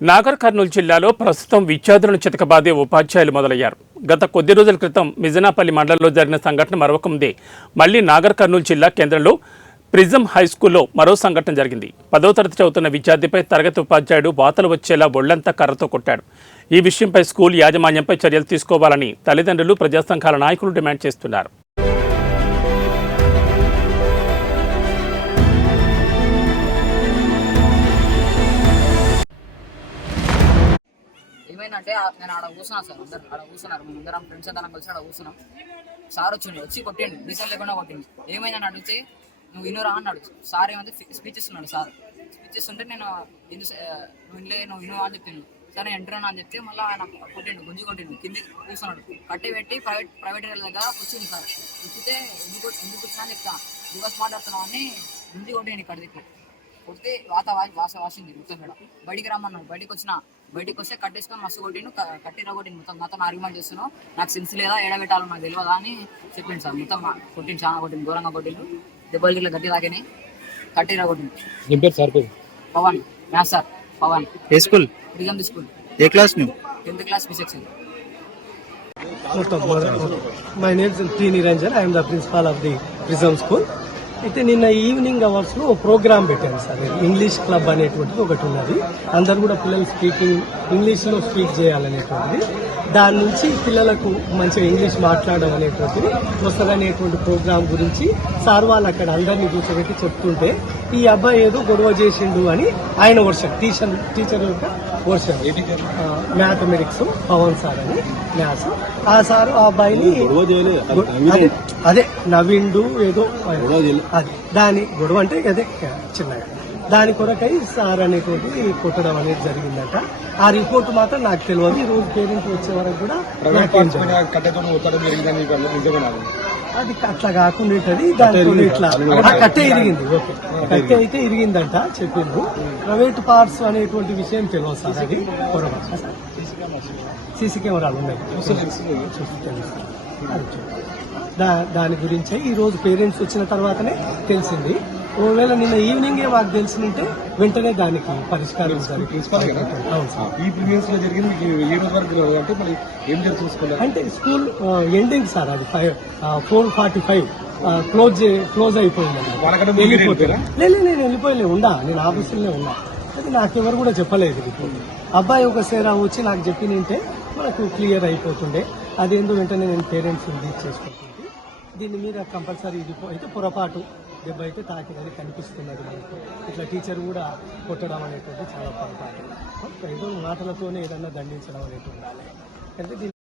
నాగర్ కర్నూలు జిల్లాలో ప్రస్తుతం విద్యార్థులను చితకబాదే ఉపాధ్యాయులు మొదలయ్యారు. గత కొద్ది రోజుల క్రితం మిజనాపల్లి మండలంలో జరిగిన సంఘటన మరొక ముందే మళ్లీ నాగర్ కర్నూలు జిల్లా కేంద్రంలో ప్రిజం హైస్కూల్లో మరో సంఘటన జరిగింది. 10వ తరగతి చదువుతున్న విద్యార్థిపై తరగతి ఉపాధ్యాయుడు వాతలు వచ్చేలా ఒళ్లంతా కర్రతో కొట్టాడు. ఈ విషయంపై స్కూల్ యాజమాన్యంపై చర్యలు తీసుకోవాలని తల్లిదండ్రులు, ప్రజా సంఘాల నాయకులు డిమాండ్ చేస్తున్నారు. ఏమైందంటే నేను ఆడ కూర్చున్నా సార్, ఆడ కూర్చున్నారు, ముందరం ఫ్రెండ్స్ అందరం కలిసి ఆడ కూర్చున్నాం. సార్ వచ్చి కొట్టిండు, రీజన్ లేకుండా కొట్టిండు. ఏమైందని అడిగితే నువ్వు వినురా అన్నాడు. సార్ ఏమంటే స్పీచ్ ఇస్తున్నాడు. సార్ స్పీచ్ ఇస్తుంటే నేను నువ్వు విను అని చెప్పిండు. సరే ఎంట్రాను అని చెప్తే మళ్ళీ ఆయన కొట్టిండు, గుంజి కొట్టిండు, కింది కూర్చున్నాడు. కట్టి పెట్టి ప్రైవేట్ దగ్గర వచ్చింది. సార్ వచ్చితే ఎందుకు వచ్చినా అని చెప్తా, దివస్ మాట్లాడుతున్నావు అని గుంజి కొట్టిండు. ఇక్కడ దిక్కు కొడితే వాసింది మొత్తం. కూడా బయటికి రమ్మన్నాడు. బయటికి వస్తే కట్టేసుకొని మస్తు కొట్టిండు, కట్టిరా కొట్టిండు. మొత్తం నాతో ఆర్గ్యుమెంట్ చేస్తున్నావు, నాకు సెన్స్ లేదా, ఏడబెట్టాలో నాకు తెలియదా అని చెప్పిండు. సార్ మొత్తం కొట్టిండు, చాలా కొట్టిండు, ఘోరంగా కొట్టిండు. దెబ్బలు గిట్ల గట్టి తాకినాయి, కట్టిరా కొట్టిండు. Pavan, maths sir Pavan. ఏ స్కూల్? Prism school. ఏ క్లాస్ నువ్వు? 10th class B section. My name is P. Niranjan. I am the principal of the Prism School. అయితే నిన్న ఈవినింగ్ అవర్స్లో ఒక ప్రోగ్రామ్ పెట్టాను సార్. ఇంగ్లీష్ క్లబ్ అనేటువంటిది ఒకటి ఉన్నది. అందరు కూడా పిల్లలు ఇంగ్లీష్లో స్పీక్ చేయాలనేటువంటిది. దాని నుంచి పిల్లలకు మంచిగా ఇంగ్లీష్ మాట్లాడడం అనేటువంటిది వస్తుందనేటువంటి ప్రోగ్రామ్ గురించి సార్ వాళ్ళు అక్కడ అందరినీ కూర్చోబెట్టి చెప్తుంటే ఈ అబ్బాయి ఏదో గొడవ చేసిండు అని ఆయన వర్షన్, టీచర్ యొక్క వర్షన్, మ్యాథమెటిక్స్ పవన్ సార్ అని మ్యాథ్స్. ఆ సారు ఆ అబ్బాయిని అదే నవ్విండు ఏదో అది, దాని గొడవ అంటే అదే చిన్నగా, దాని కొరకై సార్ అనేటువంటి కొట్టడం అనేది జరిగిందట. ఆ రిపోర్ట్ మాత్రం నాకు తెలియదు. ఈ రోజు పేరెంట్ వచ్చే వరకు కూడా అది అట్లా కాకుండా ఉంటుంది. దాంతో ఇట్లా కట్టే ఇరిగింది. ఓకే, కట్టే అయితే ఇరిగిందంట చెప్పిండ్రు. ప్రైవేట్ పార్ట్స్ అనేటువంటి విషయం తెలియదు సార్. అది పొరపాటు. సీసీ కెమెరాలు ఉన్నాయి, దాని గురించే ఈ రోజు పేరెంట్స్ వచ్చిన తర్వాతనే తెలిసింది. ఒకవేళ నిన్న ఈవినింగే మాకు తెలిసిందంటే వెంటనే దానికి పరిష్కారం అంటే స్కూల్ ఎండింగ్ సార్. అది 4:45 క్లోజ్ అయిపోయిందండి. నేను వెళ్ళిపోయలే, నేను ఆఫీసులోనే ఉన్నా. అది నాకెవరు కూడా చెప్పలేదు. అబ్బాయి ఒక సేరా వచ్చి నాకు చెప్పినంటే మనకు క్లియర్ అయిపోతుండే. అదేందో వెంటనే నేను పేరెంట్స్ రీచ్ చేసుకుంటుంది. దీని మీద కంపల్సరీ ఇది అయితే పొరపాటు దెబ్బ అయితే తాకినది కనిపిస్తున్నది మనకు. ఇట్లా టీచర్ కూడా కొట్టడం అనేటువంటి చాలా పొరపాటు. ఏదో మాటలతోనే ఏదన్నా దండించడం అనేటువంటి ఉండాలి. అంటే